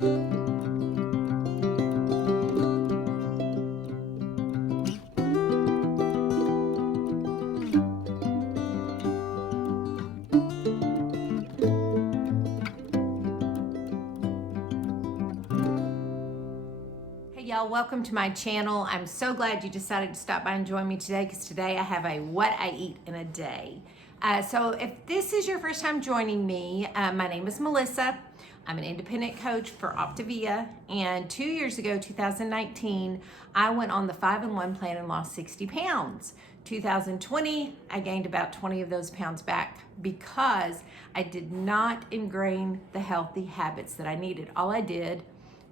Y'all, welcome to my channel. I'm so glad you decided to stop by and join me today, because today I have a what I eat in a day. So if this is your first time joining me, my name is Melissa. I'm an independent coach for Optavia, and 2 years ago, 2019, I went on the 5-in-1 plan and lost 60 pounds. 2020, I gained about 20 of those pounds back because I did not ingrain the healthy habits that I needed. All I did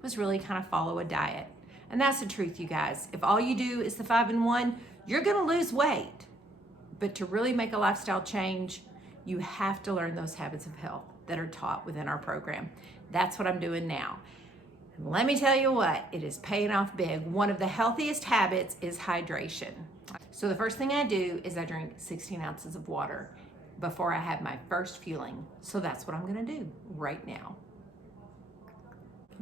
was really kind of follow a diet. And that's the truth, you guys. If all you do is the 5-in-1, you're gonna lose weight. But to really make a lifestyle change, you have to learn those habits of health that are taught within our program. That's what I'm doing now. And let me tell you what, it is paying off big. One of the healthiest habits is hydration. So the first thing I do is I drink 16 ounces of water before I have my first fueling. So that's what I'm gonna do right now.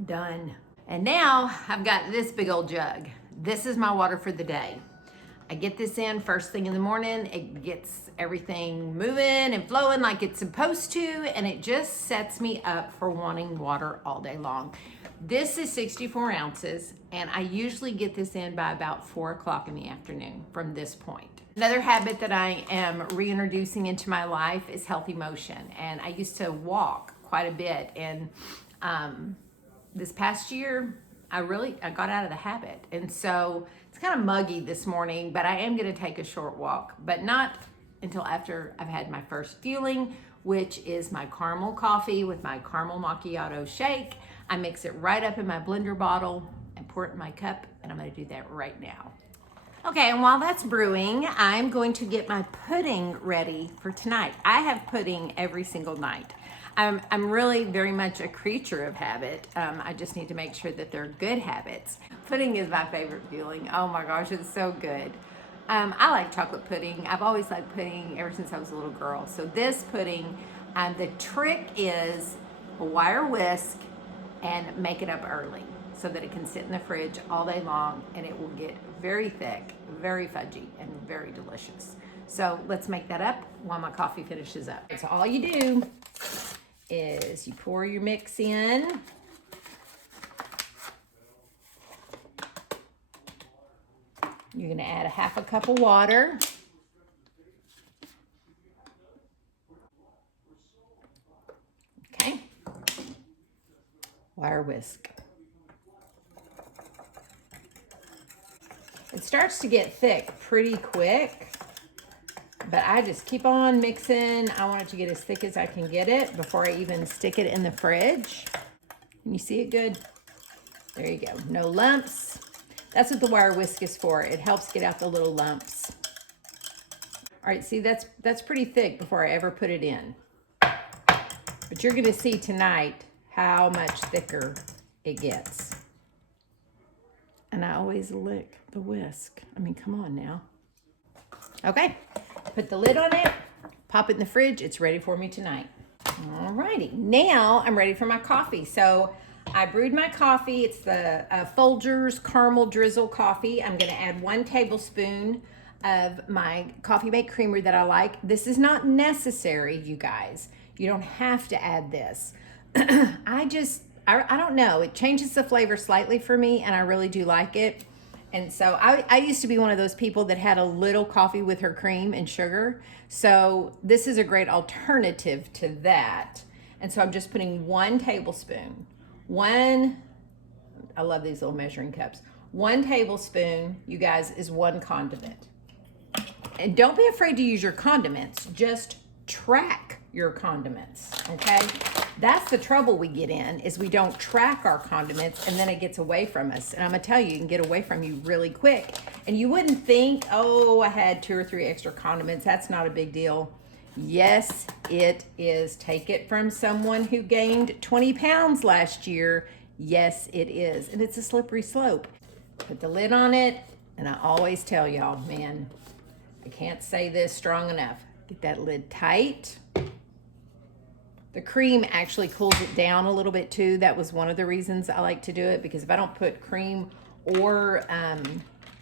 Done. And now I've got this big old jug. This is my water for the day. I get this in first thing in the morning. It gets everything moving and flowing like it's supposed to, and it just sets me up for wanting water all day long. This is 64 ounces, and I usually get this in by about 4 o'clock in the afternoon from this point. Another habit that I am reintroducing into my life is healthy motion. And I used to walk quite a bit, and this past year, I got out of the habit. And so it's kind of muggy this morning, but I am gonna take a short walk, but not until after I've had my first fueling, which is my caramel coffee with my caramel macchiato shake. I mix it right up in my blender bottle and pour it in my cup, and I'm gonna do that right now. Okay, and while that's brewing, I'm going to get my pudding ready for tonight. I have pudding every single night. I'm really very much a creature of habit. I just need to make sure that they're good habits. Pudding is my favorite fueling. Oh my gosh, it's so good. I like chocolate pudding. I've always liked pudding ever since I was a little girl. So this pudding, the trick is a wire whisk and make it up early so that it can sit in the fridge all day long, and it will get very thick, very fudgy, and very delicious. So let's make that up while my coffee finishes up. So all you do is you pour your mix in. You're gonna add a half a cup of water. Okay. Wire whisk. It starts to get thick pretty quick, but I just keep on mixing. I want it to get as thick as I can get it before I even stick it in the fridge. Can you see it good? There you go, no lumps. That's what the wire whisk is for. It helps get out the little lumps. All right, see, that's pretty thick before I ever put it in. But you're gonna see tonight how much thicker it gets. And I always lick the whisk. I mean, come on now. Okay, put the lid on it, pop it in the fridge. It's ready for me tonight. All righty, now I'm ready for my coffee. So I brewed my coffee. It's the Folgers Caramel Drizzle coffee. I'm gonna add 1 tablespoon of my coffee mate creamer that I like. This is not necessary, you guys. You don't have to add this. I don't know, it changes the flavor slightly for me, and I really do like it. And so I used to be one of those people that had a little coffee with her cream and sugar. So this is a great alternative to that. And so I'm just putting 1 tablespoon. I love these little measuring cups. 1 tablespoon, you guys, is 1 condiment. And don't be afraid to use your condiments. Just track your condiments, okay? That's the trouble we get in, is we don't track our condiments, and then it gets away from us. And I'm gonna tell you, it can get away from you really quick. And you wouldn't think, oh, I had 2 or 3 extra condiments. That's not a big deal. Yes, it is. Take it from someone who gained 20 pounds last year. Yes, it is. And it's a slippery slope. Put the lid on it, and I always tell y'all, man, I can't say this strong enough. Get that lid tight. The cream actually cools it down a little bit too. That was one of the reasons I like to do it, because if I don't put cream or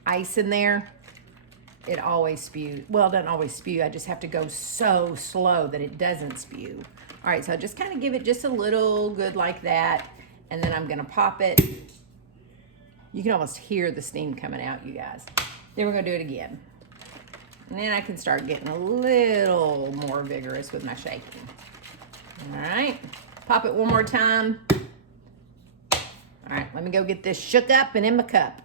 ice in there, it always spews. Well, it doesn't always spew. I just have to go so slow that it doesn't spew. All right, so I just kind of give it just a little good like that, and then I'm gonna pop it. You can almost hear the steam coming out, you guys. Then we're gonna do it again. And then I can start getting a little more vigorous with my shaking. All right, pop it one more time. All right, let me go get this shook up and in my cup.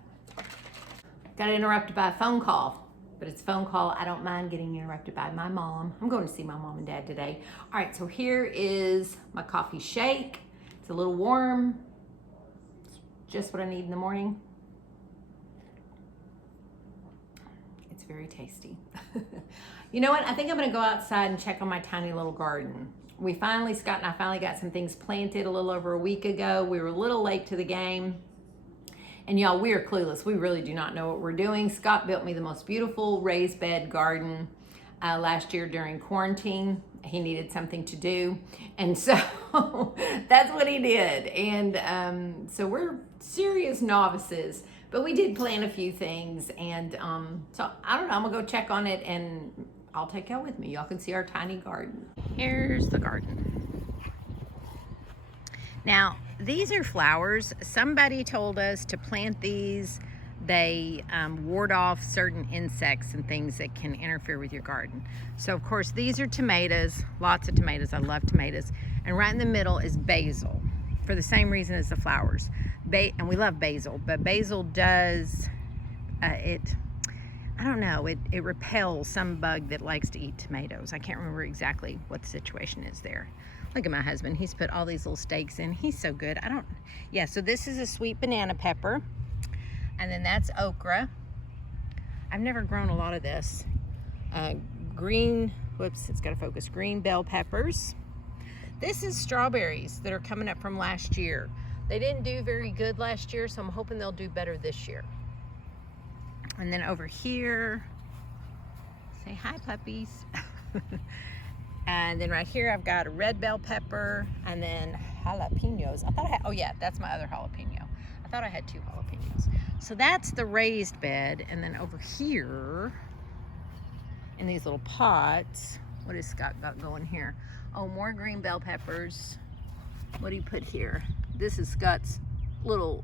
Got interrupted by a phone call. But it's a phone call I don't mind getting interrupted by. My mom. I'm going to see my mom and dad today. All right, so here is my coffee shake. It's a little warm. It's just what I need in the morning. It's very tasty. You know what? I think I'm gonna go outside and check on my tiny little garden. Scott and I finally got some things planted a little over a week ago. We were a little late to the game. And y'all, we are clueless. We really do not know what we're doing. Scott built me the most beautiful raised bed garden last year during quarantine. He needed something to do. And so that's what he did. And so we're serious novices, but we did plan a few things. And so I don't know, I'm gonna go check on it and I'll take y'all with me. Y'all can see our tiny garden. Here's the garden. Now, these are flowers. Somebody told us to plant these. They ward off certain insects and things that can interfere with your garden. So, of course, these are tomatoes, lots of tomatoes. I love tomatoes. And right in the middle is basil, for the same reason as the flowers. And we love basil, but basil does, I don't know, it repels some bug that likes to eat tomatoes. I can't remember exactly what the situation is there. Look at my husband. He's put all these little stakes in. He's so good. Yeah, so this is a sweet banana pepper. And then that's okra. I've never grown a lot of this. Green bell peppers. This is strawberries that are coming up from last year. They didn't do very good last year, so I'm hoping they'll do better this year. And then over here, say hi, puppies. And then right here, I've got a red bell pepper and then jalapenos. Oh yeah, that's my other jalapeno. I thought I had 2 jalapenos. So that's the raised bed. And then over here, in these little pots, what has Scott got going here? Oh, more green bell peppers. What do you put here? This is Scott's little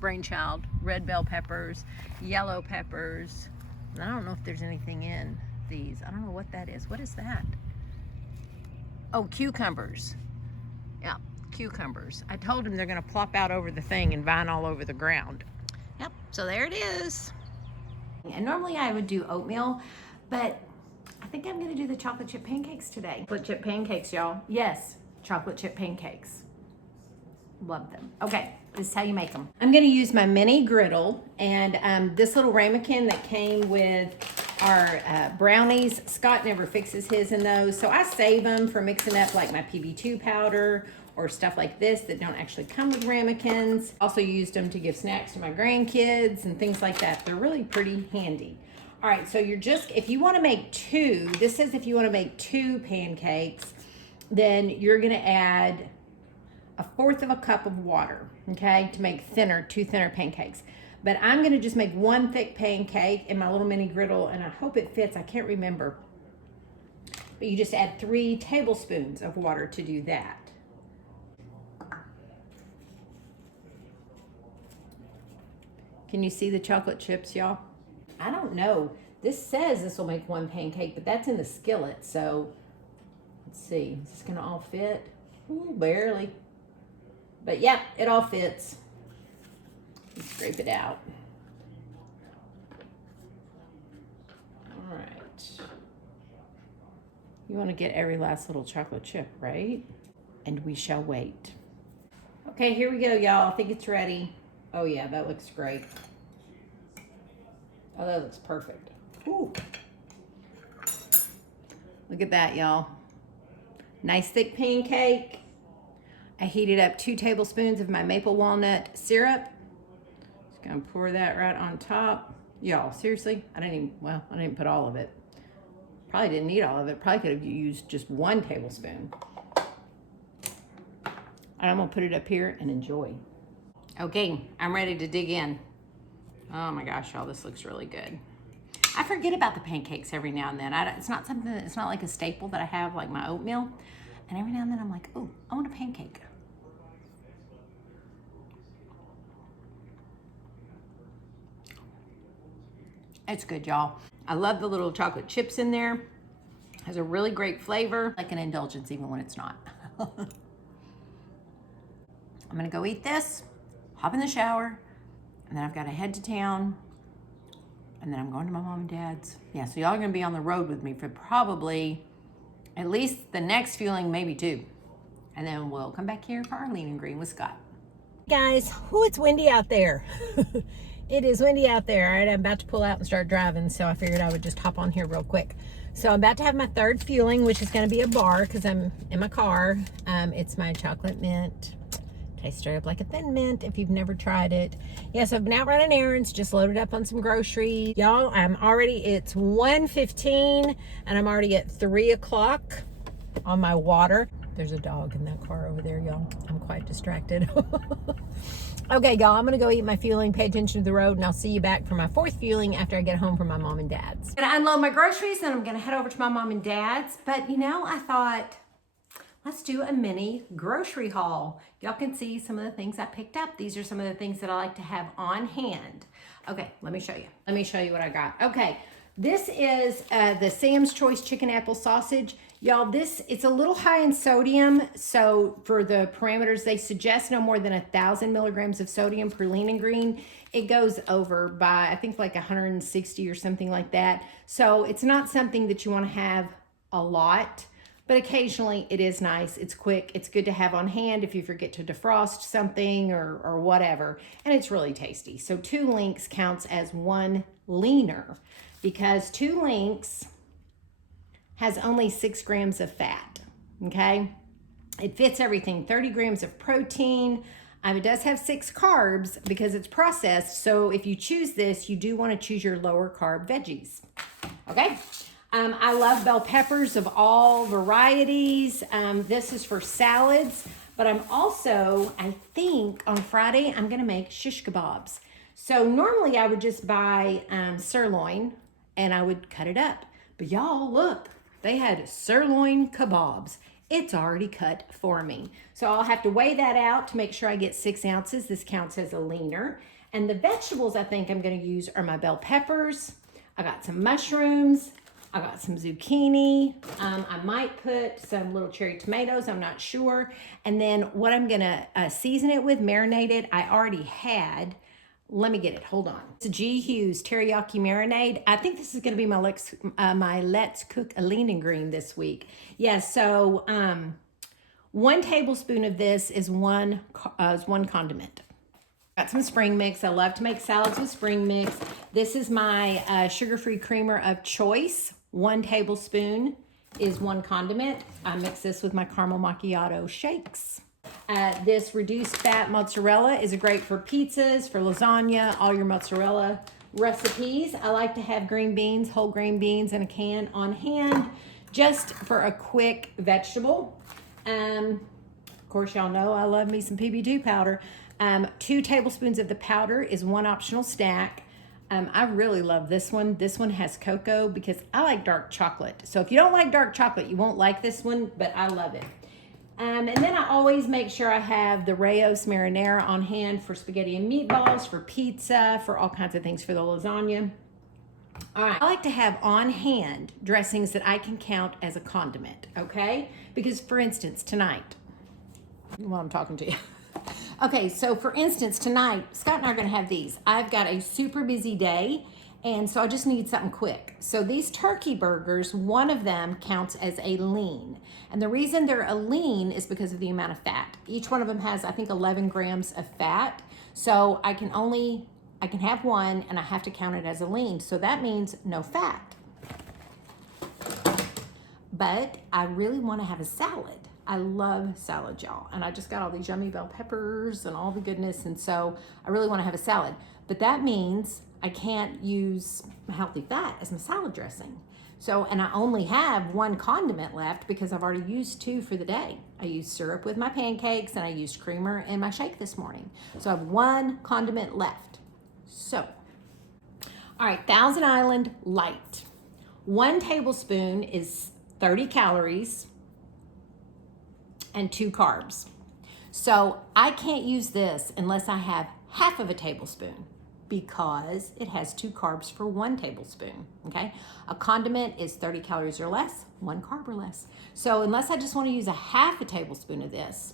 brainchild. Red bell peppers, yellow peppers. And I don't know if there's anything in these. I don't know what that is. What is that? Oh, cucumbers. Yeah, cucumbers. I told him they're gonna plop out over the thing and vine all over the ground. Yep, so there it is. And normally I would do oatmeal, but I think I'm gonna do the chocolate chip pancakes today. Chocolate chip pancakes, y'all. Yes, chocolate chip pancakes. Love them. Okay, this is how you make them. I'm gonna use my mini griddle and this little ramekin that came with our brownies. Scott never fixes his in those, so I save them for mixing up like my PB2 powder or stuff like this that don't actually come with ramekins. Also used them to give snacks to my grandkids and things like that. They're really pretty handy. All right, so if you wanna make 2, this says if you wanna make 2 pancakes, then you're gonna add 1/4 cup of water, okay, to make 2 thinner pancakes. But I'm gonna just make 1 thick pancake in my little mini griddle, and I hope it fits. I can't remember. But you just add 3 tablespoons of water to do that. Can you see the chocolate chips, y'all? I don't know. This says this will make 1 pancake, but that's in the skillet, so let's see. Is this gonna all fit? Ooh, barely. But yeah, it all fits. Scrape it out. All right. You want to get every last little chocolate chip, right? And we shall wait. Okay, here we go, y'all. I think it's ready. Oh yeah, that looks great. Oh, that looks perfect. Ooh. Look at that, y'all. Nice thick pancake. I heated up 2 tablespoons of my maple walnut syrup. Just gonna pour that right on top. Y'all, seriously, I didn't put all of it. Probably didn't need all of it. Probably could have used just 1 tablespoon. And I'm gonna put it up here and enjoy. Okay, I'm ready to dig in. Oh my gosh, y'all, this looks really good. I forget about the pancakes every now and then. It's not like a staple that I have, like my oatmeal. And every now and then I'm like, oh, I want a pancake. It's good, y'all. I love the little chocolate chips in there. Has a really great flavor, like an indulgence even when it's not. I'm gonna go eat this, hop in the shower, and then I've got to head to town, and then I'm going to my mom and dad's. Yeah, so y'all are gonna be on the road with me for probably at least the next fueling, maybe 2. And then we'll come back here for our lean and green with Scott. Guys, it's windy out there. It is windy out there. All right, I'm about to pull out and start driving, so I figured I would just hop on here real quick. So I'm about to have my 3rd fueling, which is going to be a bar because I'm in my car. It's my chocolate mint. Tastes straight up like a Thin Mint if you've never tried it. Yes, I've been out running errands, just loaded up on some groceries. Y'all, it's 1:15 and I'm already at 3 o'clock on my water. There's a dog in that car over there, y'all. I'm quite distracted. Okay, y'all, I'm gonna go eat my fueling, pay attention to the road, and I'll see you back for my 4th fueling after I get home from my mom and dad's. I'm gonna unload my groceries, and I'm gonna head over to my mom and dad's. But you know, I thought, let's do a mini grocery haul. Y'all can see some of the things I picked up. These are some of the things that I like to have on hand. Okay, let me show you. Let me show you what I got. Okay, this is the Sam's Choice Chicken Apple Sausage. Y'all, it's a little high in sodium, so for the parameters, they suggest no more than 1,000 milligrams of sodium per lean and green. It goes over by, I think, like 160 or something like that. So it's not something that you want to have a lot, but occasionally it is nice. It's quick. It's good to have on hand if you forget to defrost something or whatever, and it's really tasty. So 2 links counts as 1 leaner because 2 links has only 6 grams of fat, okay? It fits everything, 30 grams of protein. It does have 6 carbs because it's processed, so if you choose this, you do wanna choose your lower carb veggies, okay? I love bell peppers of all varieties. This is for salads, but I'm also, I think on Friday, I'm gonna make shish kebabs. So normally I would just buy sirloin and I would cut it up, but y'all look, they had sirloin kebabs. It's already cut for me. So I'll have to weigh that out to make sure I get 6 ounces. This counts as a leaner. And the vegetables I think I'm gonna use are my bell peppers. I got some mushrooms. I got some zucchini. I might put some little cherry tomatoes, I'm not sure. And then what I'm gonna season it with, marinated, I already had. Let me get it, hold on. It's a G. Hughes teriyaki marinade. I think this is gonna be my Let's Cook a Lean and Green this week. Yeah, so 1 tablespoon of this is one condiment. Got some spring mix. I love to make salads with spring mix. This is my sugar-free creamer of choice. 1 tablespoon is 1 condiment. I mix this with my caramel macchiato shakes. This reduced fat mozzarella is great for pizzas, for lasagna, all your mozzarella recipes. I like to have green beans, whole grain beans in a can on hand, just for a quick vegetable. Of course, y'all know I love me some PB2 powder. 2 tablespoons of the powder is 1 optional snack. I really love this one. This one has cocoa because I like dark chocolate. So if you don't like dark chocolate, you won't like this one, but I love it. And then I always make sure I have the Rayo's marinara on hand for spaghetti and meatballs, for pizza, for all kinds of things, for the lasagna. All right, I like to have on hand dressings that I can count as a condiment, okay? Because for instance, tonight, while I'm talking to you. Okay, so for instance, tonight, Scott and I are gonna have these. I've got a super busy day, and so I just need something quick. So these turkey burgers, one of them counts as a lean. And the reason they're a lean is because of the amount of fat. Each one of them has, I think, 11 grams of fat. So I can have one and I have to count it as a lean. So that means no fat. But I really wanna have a salad. I love salad, y'all. And I just got all these yummy bell peppers and all the goodness. And so I really wanna have a salad. But that means I can't use healthy fat as my salad dressing. So, and I only have one condiment left because I've already used 2 for the day. I used syrup with my pancakes and I used creamer in my shake this morning. So I have 1 condiment left. So, all right, Thousand Island Light. 1 tablespoon is 30 calories and 2 carbs. So I can't use this unless I have half of a tablespoon because it has 2 carbs for 1 tablespoon, okay? A condiment is 30 calories or less, 1 carb or less. So unless I just want to use a half a tablespoon of this,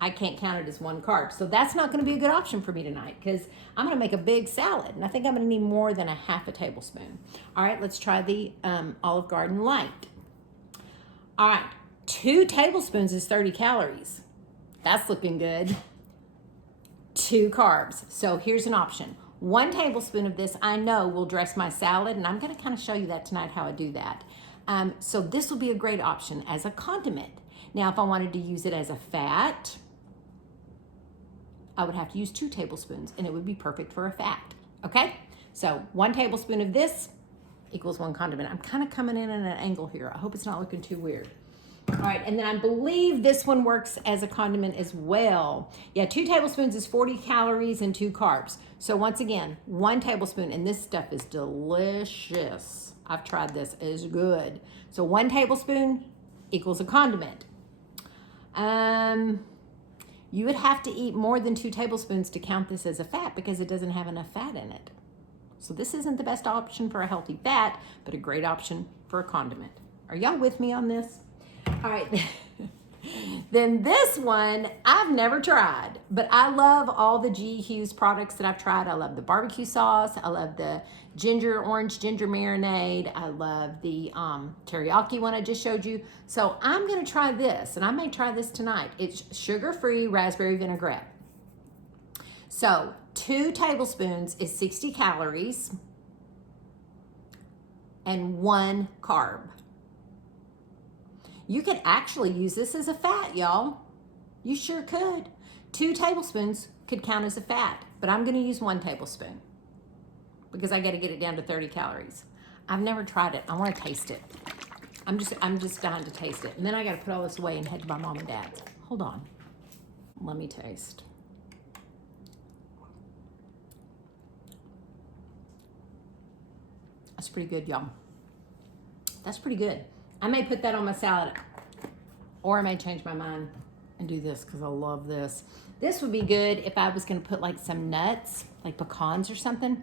I can't count it as 1 carb. So that's not going to be a good option for me tonight because I'm going to make a big salad and I think I'm going to need more than a half a tablespoon. All right, let's try the Olive Garden Light. All right, 2 tablespoons is 30 calories. That's looking good. 2 carbs. So here's an option. 1 tablespoon of this I know will dress my salad, and I'm going to kind of show you that tonight how I do that. So this will be a great option as a condiment. Now, if I wanted to use it as a fat, I would have to use 2 tablespoons, and it would be perfect for a fat. Okay? So 1 tablespoon of this equals 1 condiment. I'm kind of coming in at an angle here. I hope it's not looking too weird. All right, and then I believe this one works as a condiment as well. Yeah, 2 tablespoons is 40 calories and 2 carbs. So once again, 1 tablespoon, and this stuff is delicious. I've tried this, it is good. So 1 tablespoon equals a condiment. You would have to eat more than 2 tablespoons to count this as a fat because it doesn't have enough fat in it. So this isn't the best option for a healthy fat, but a great option for a condiment. Are y'all with me on this? All right, then this one I've never tried, but I love all the G. Hughes products that I've tried. I love the barbecue sauce. I love the orange ginger marinade. I love the teriyaki one I just showed you. So I'm gonna try this, and I may try this tonight. It's sugar-free raspberry vinaigrette. So 2 tablespoons is 60 calories and 1 carb. You could actually use this as a fat, y'all. You sure could. 2 tablespoons could count as a fat, but I'm gonna use 1 tablespoon because I gotta get it down to 30 calories. I've never tried it. I wanna taste it. I'm just dying to taste it. And then I gotta put all this away and head to my mom and dad's. Hold on. Let me taste. That's pretty good, y'all. That's pretty good. I may put that on my salad, or I may change my mind and do this because I love this. This would be good if I was gonna put like some nuts, like pecans or something.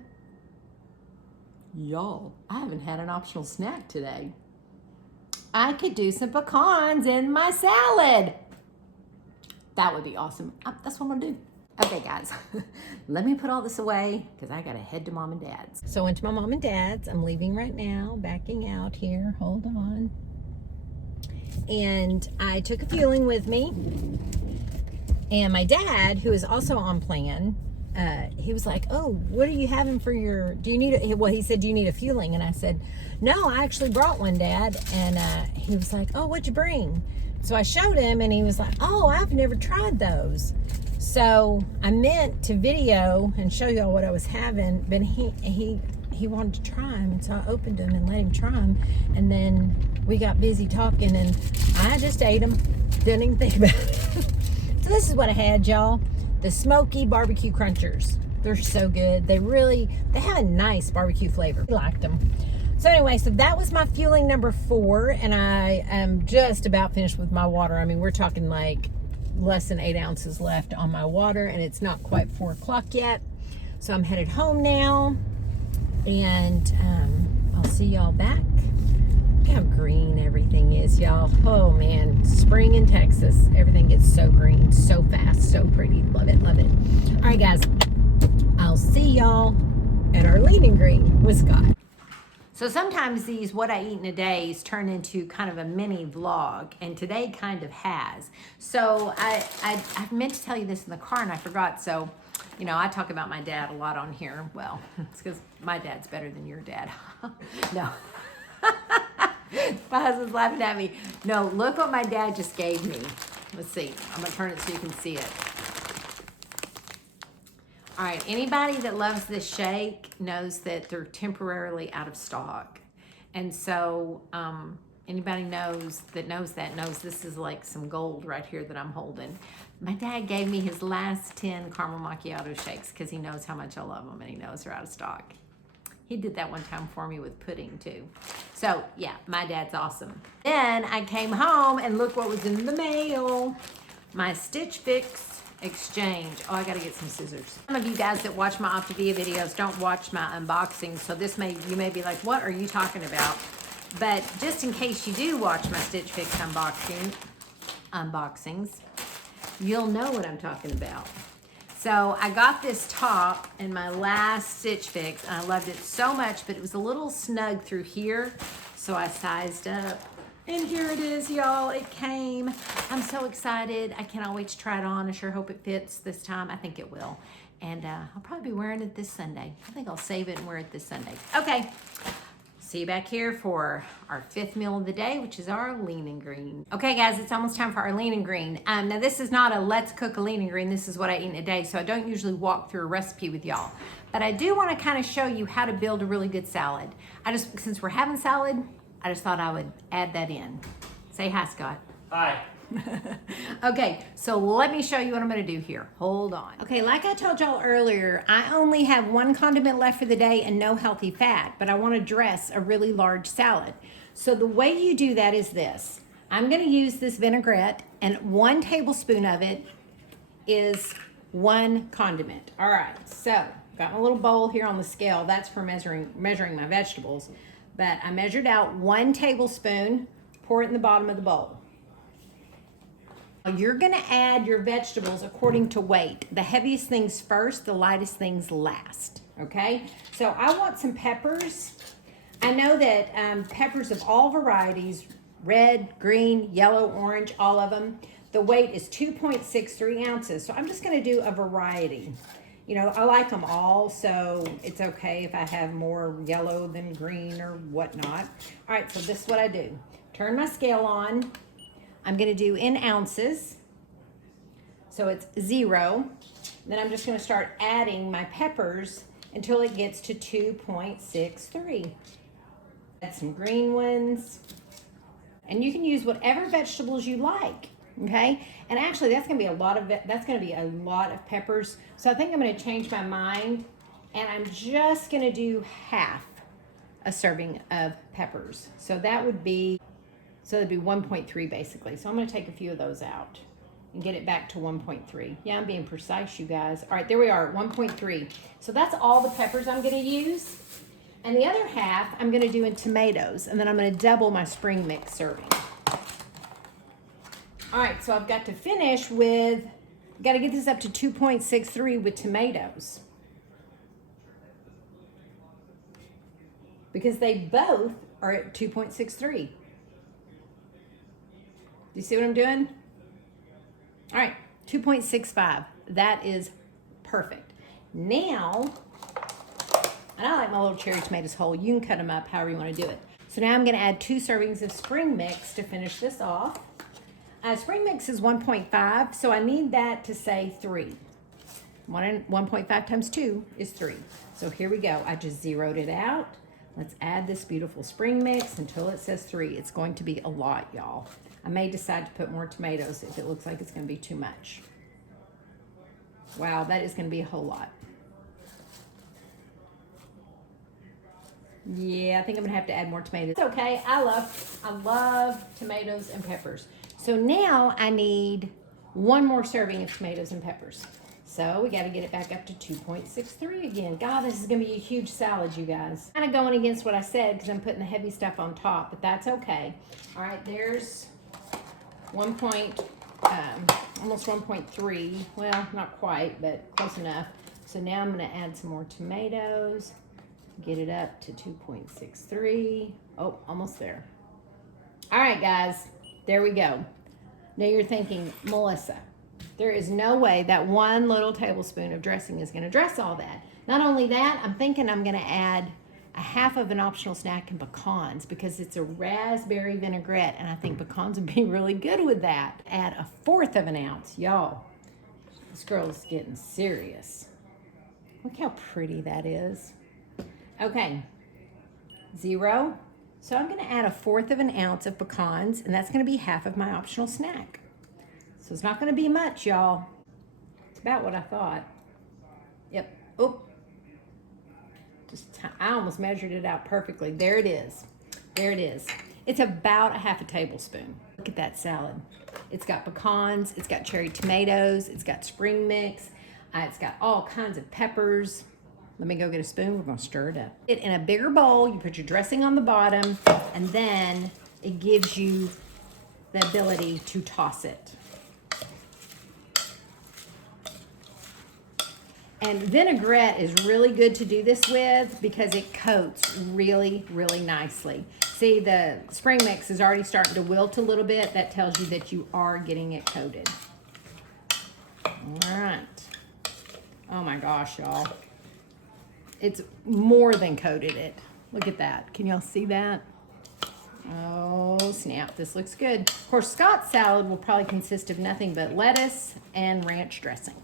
Y'all, I haven't had an optional snack today. I could do some pecans in my salad. That would be awesome. That's what I'm gonna do. Okay, guys, let me put all this away because I gotta head to mom and dad's. So into my mom and dad's. I'm leaving right now, backing out here. Hold on. And I took a fueling with me. And my dad, who is also on plan, he was like, oh, what are you having for your, he said, do you need a fueling? And I said, no, I actually brought one, Dad. And he was like, oh, what'd you bring? So I showed him and he was like, oh, I've never tried those. So I meant to video and show y'all what I was having, but he wanted to try them, and so I opened them and let him try them, and then we got busy talking, and I just ate them, didn't even think about it. So this is what I had, y'all. The smoky barbecue crunchers. They're so good. They have a nice barbecue flavor. I liked them. So anyway, so that was my fueling number 4, and I am just about finished with my water. I mean, we're talking like less than 8 ounces left on my water, and it's not quite 4 o'clock yet. So I'm headed home now, and I'll see y'all back. Look how green everything is, y'all. Oh man, spring in Texas. Everything gets so green, so fast, so pretty. Love it, love it. All right, guys, I'll see y'all at our leading green with Scott. So sometimes these what I eat in a day turn into kind of a mini vlog, and today kind of has. So I meant to tell you this in the car and I forgot. So, you know, I talk about my dad a lot on here. Well, it's because my dad's better than your dad. No. My husband's laughing at me. No, look what my dad just gave me. Let's see. I'm gonna turn it so you can see it. All right, anybody that loves this shake knows that they're temporarily out of stock. And so anybody knows that knows this is like some gold right here that I'm holding. My dad gave me his last 10 caramel macchiato shakes because he knows how much I love them and he knows they're out of stock. He did that one time for me with pudding too. So yeah, my dad's awesome. Then I came home and look what was in the mail. My Stitch Fix exchange. Oh, I gotta get some scissors. Some of you guys that watch my Optavia videos don't watch my unboxings, so you may be like, what are you talking about? But just in case you do watch my Stitch Fix unboxings, you'll know what I'm talking about. So I got this top in my last Stitch Fix, and I loved it so much, but it was a little snug through here, so I sized up. And here it is, y'all. It came. I'm so excited. I cannot wait to try it on. I sure hope it fits this time. I think it will. And I'll probably be wearing it this Sunday. I think I'll save it and wear it this Sunday. Okay. See you back here for our 5th meal of the day, which is our lean and green. Okay, guys, it's almost time for our lean and green. Now, this is not a let's cook a lean and green. This is what I eat in a day, so I don't usually walk through a recipe with y'all. But I do want to kind of show you how to build a really good salad. Since we're having salad, I just thought I would add that in. Say hi, Scott. Hi. Okay, so let me show you what I'm gonna do here. Hold on. Okay, like I told y'all earlier, I only have 1 condiment left for the day and no healthy fat, but I wanna dress a really large salad. So the way you do that is this. I'm gonna use this vinaigrette, and 1 tablespoon of it is 1 condiment. All right, so got my little bowl here on the scale. That's for measuring my vegetables. But I measured out 1 tablespoon, pour it in the bottom of the bowl. You're gonna add your vegetables according to weight. The heaviest things first, the lightest things last, okay? So I want some peppers. I know that peppers of all varieties, red, green, yellow, orange, all of them, the weight is 2.63 ounces. So I'm just gonna do a variety. You know, I like them all, so it's okay if I have more yellow than green or whatnot. All right, so this is what I do. Turn my scale on. I'm gonna do in ounces. So it's 0. Then I'm just gonna start adding my peppers until it gets to 2.63. Add some green ones. And you can use whatever vegetables you like. Okay, and actually that's gonna be a lot of peppers. So I think I'm gonna change my mind, and I'm just gonna do half a serving of peppers. So that'd be 1.3 basically. So I'm gonna take a few of those out and get it back to 1.3. Yeah, I'm being precise, you guys. All right, there we are, 1.3. So that's all the peppers I'm gonna use. And the other half I'm gonna do in tomatoes, and then I'm gonna double my spring mix serving. All right, so I've got to finish with, got to get this up to 2.63 with tomatoes. Because they both are at 2.63. Do you see what I'm doing? All right, 2.65. That is perfect. Now, and I like my little cherry tomatoes whole. You can cut them up however you want to do it. So now I'm going to add 2 servings of spring mix to finish this off. Spring mix is 1.5, so I need that to say 3. 1.5 times 2 is 3. So here we go. I just zeroed it out. Let's add this beautiful spring mix until it says 3. It's going to be a lot, y'all. I may decide to put more tomatoes if it looks like it's going to be too much. Wow, that is going to be a whole lot. Yeah, I think I'm going to have to add more tomatoes. It's okay. I love tomatoes and peppers. So now I need 1 more serving of tomatoes and peppers. So we got to get it back up to 2.63 again. God, this is going to be a huge salad, you guys. Kind of going against what I said because I'm putting the heavy stuff on top, but that's okay. All right, there's almost 1.3. Well, not quite, but close enough. So now I'm going to add some more tomatoes. Get it up to 2.63. Oh, almost there. All right, guys. There we go. Now you're thinking, Melissa, there is no way that 1 little tablespoon of dressing is going to dress all that. Not only that, I'm thinking I'm going to add a half of an optional snack in pecans because it's a raspberry vinaigrette, and I think pecans would be really good with that. Add 1/4 of an ounce. Y'all, this girl is getting serious. Look how pretty that is. Okay, 0, So I'm gonna add 1/4 of an ounce of pecans, and that's gonna be half of my optional snack. So it's not gonna be much, y'all. It's about what I thought. Yep, oh. I almost measured it out perfectly. There it is. There it is. It's about 1/2 tablespoon. Look at that salad. It's got pecans, it's got cherry tomatoes, it's got spring mix, it's got all kinds of peppers. Let me go get a spoon, we're gonna stir it up. In a bigger bowl, you put your dressing on the bottom, and then it gives you the ability to toss it. And vinaigrette is really good to do this with because it coats really, really nicely. See, the spring mix is already starting to wilt a little bit. That tells you that you are getting it coated. All right. Oh my gosh, y'all. It's more than coated it. Look at that. Can y'all see that? Oh, snap. This looks good. Of course, Scott's salad will probably consist of nothing but lettuce and ranch dressing.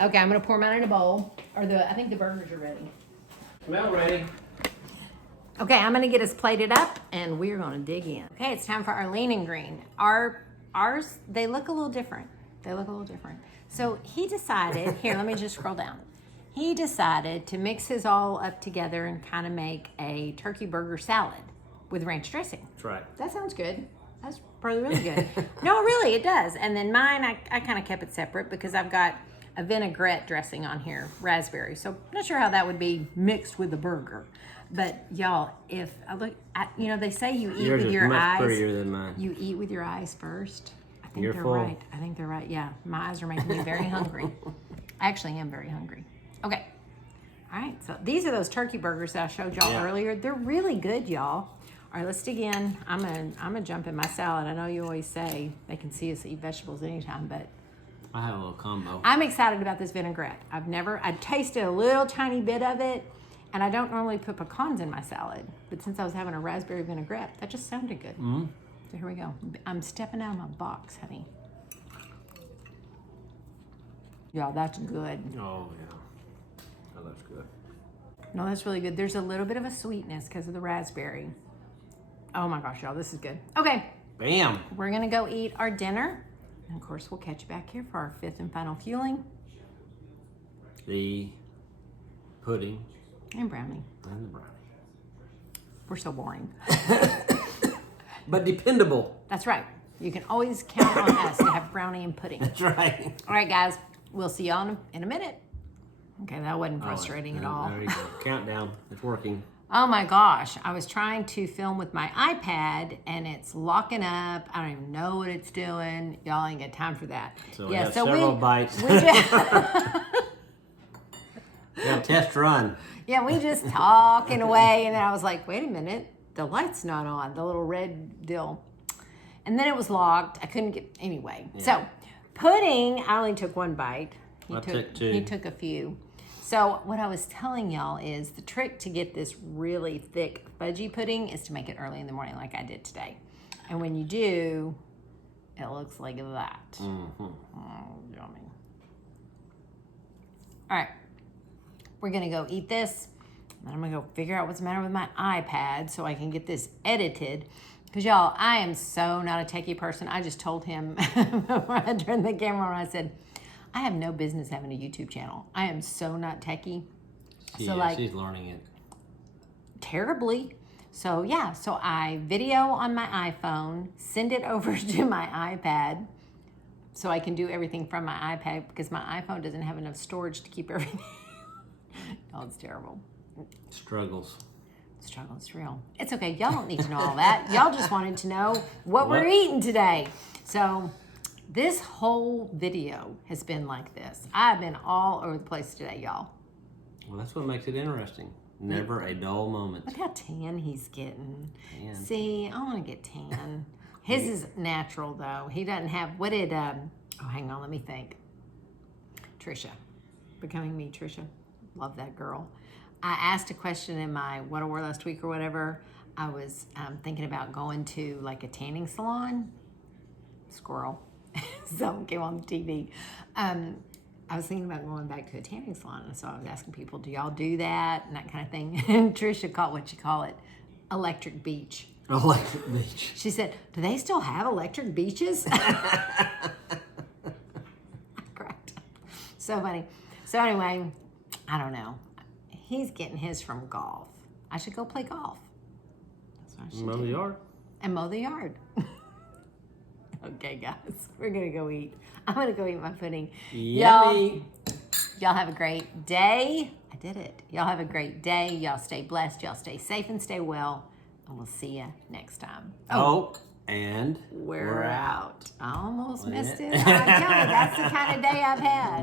Okay, I'm gonna pour mine in a bowl. I think the burgers are ready. Smell ready. Okay, I'm gonna get us plated up and we're gonna dig in. Okay, it's time for our lean and green. Ours, they look a little different. So he decided, here, let me just scroll down. He decided to mix his all up together and kind of make a turkey burger salad with ranch dressing. That's right. That sounds good. That's probably really good. No, really, it does. And then mine, I kind of kept it separate because I've got a vinaigrette dressing on here, raspberry. So I'm not sure how that would be mixed with the burger. But y'all, if I look, they say you eat Yours with is your much eyes. prettier than mine. You eat with your eyes first. I think You're they're full. right. I think they're right. Yeah, my eyes are making me very hungry. I actually am very hungry. Okay. All right. So these are those turkey burgers that I showed y'all earlier. They're really good, y'all. All right, let's dig in. I'm gonna jump in my salad. I know you always say they can see us eat vegetables anytime, but I have a little combo. I'm excited about this vinaigrette. I tasted a little tiny bit of it, and I don't normally put pecans in my salad, but since I was having a raspberry vinaigrette, that just sounded good. Mm-hmm. So here we go. I'm stepping out of my box, honey. Yeah, that's good. Oh, yeah. Oh, that's good. No, that's really good. There's a little bit of a sweetness because of the raspberry. Oh my gosh, y'all, this is good. Okay. Bam. We're gonna go eat our dinner. And of course, we'll catch you back here for our 5th and final fueling. The pudding And brownie. and the brownie. We're so boring. But dependable. That's right. You can always count on us to have brownie and pudding. That's right. All right, guys. We'll see y'all in a minute. Okay, that wasn't frustrating at all. There you go. Countdown. It's working. Oh my gosh. I was trying to film with my iPad and it's locking up. I don't even know what it's doing. Y'all ain't got time for that. So we have several bites. We just, We have a test run. yeah, we just talking away. And then I was like, wait a minute. The light's not on. The little red dill. And then it was locked. I couldn't get, anyway. Yeah. So pudding, I only took one bite. I took 2. He took a few. So what I was telling y'all is the trick to get this really thick fudgy pudding is to make it early in the morning like I did today. And when you do, it looks like that. Mm-hmm. Oh, yummy. All right. We're going to go eat this. And I'm going to go figure out what's the matter with my iPad so I can get this edited. Because y'all, I am so not a techie person. I just told him when I turned the camera on, I said, I have no business having a YouTube channel. I am so not techie. She's learning it. Terribly. So yeah, so I video on my iPhone, send it over to my iPad so I can do everything from my iPad because my iPhone doesn't have enough storage to keep everything. Oh, it's terrible. Struggles. Struggle, it's real. It's okay. Y'all don't need to know all that. Y'all just wanted to know what we're eating today. So this whole video has been like this. I've been all over the place today, y'all. Well, that's what makes it interesting. Never a dull moment. Look how tan he's getting. Tan. See, I want to get tan. His is natural, though. He doesn't have, what did, oh, hang on, let me think. Trisha. Becoming Me, Trisha. Love that girl. I asked a question in my What I Wore Last Week or whatever. I was thinking about going to like a tanning salon. Squirrel. Something came on the TV. I was thinking about going back to a tanning salon, so I was asking people, do y'all do that and that kind of thing? And Trisha called what you call it, electric beach. Electric beach. She said, do they still have electric beaches? Correct. So funny. So anyway, I don't know. He's getting his from golf. I should go play golf. That's what I should Mow the yard. and mow the yard. Okay, guys, we're gonna go eat. I'm gonna go eat my pudding. Yummy. Y'all have a great day. I did it. Y'all have a great day. Y'all stay blessed. Y'all stay safe and stay well. And we'll see you next time. Oh, and We're out. I almost missed it. I tell you, that's the kind of day I've had.